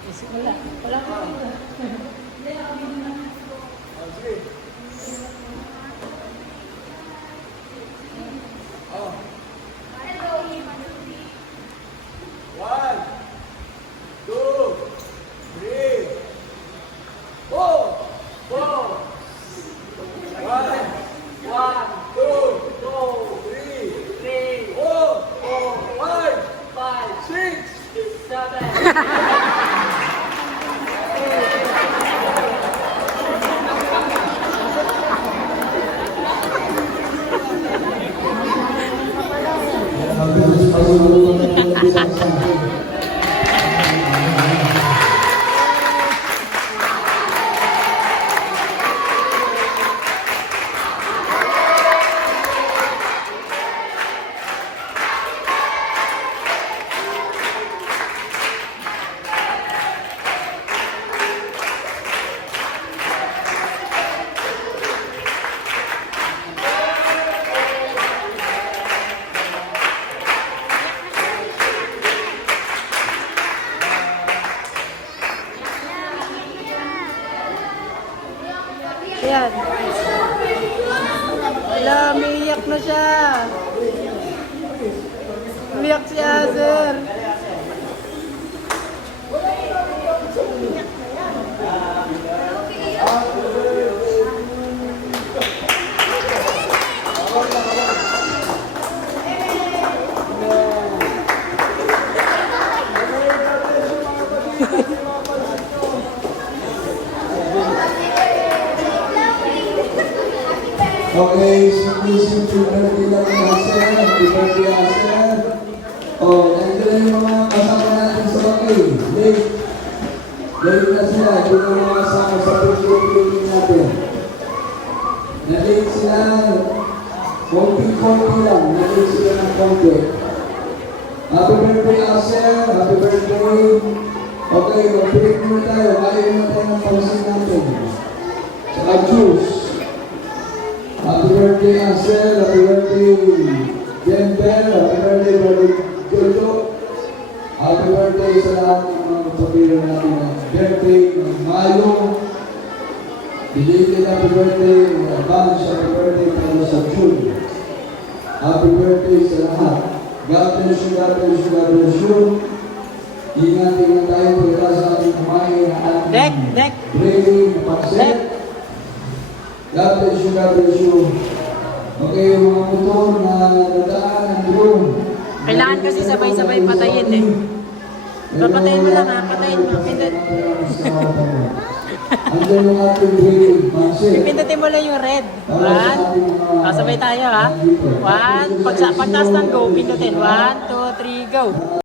Kasi wala. Wala ko dito. One, two, three, four. One, two, three, four, five, six, seven. Ayan. Wala, umiiyak na siya. Umiyak siya, sir. Okay, simple birthday lang ni Hazel. Happy birthday, Hazel. Oh, nandiyan yung mga kasama natin sa bakay. Late. Late na sila. Hindi na mga kasama sa pagsulit natin. Na-late sila. Konti-konti lang. Na-late sila ng konti. Happy birthday, Hazel. Happy birthday. Okay, mag-break muna tayo. Kaya muna tayo ng pausin natin. Saka juice. Happy birthday, Hazel. Happy birthday, Denver. Happy birthday, Brother Jojo. Happy birthday sa lahat ng mga kapatid natin ng birthday ng Mayo. Belated happy birthday, advance happy birthday para sa June. Happy birthday sa lahat. God bless you, God bless you, God bless you. Ingat tayo pagkita sa ating kumain na ating breaking na pansit. God bless you, God bless you. Okay, yung mga motor na dadaan ng drone. Kailangan kasi sabay-sabay patayin eh. Papatayin mo lang ha, patayin mo. Andiyan yung ating breaking pansit. Pipindutin mo lang yung red. One. Sabay tayo ha. One. Pagtaas ng go, pindutin. 1, 2, 3, go.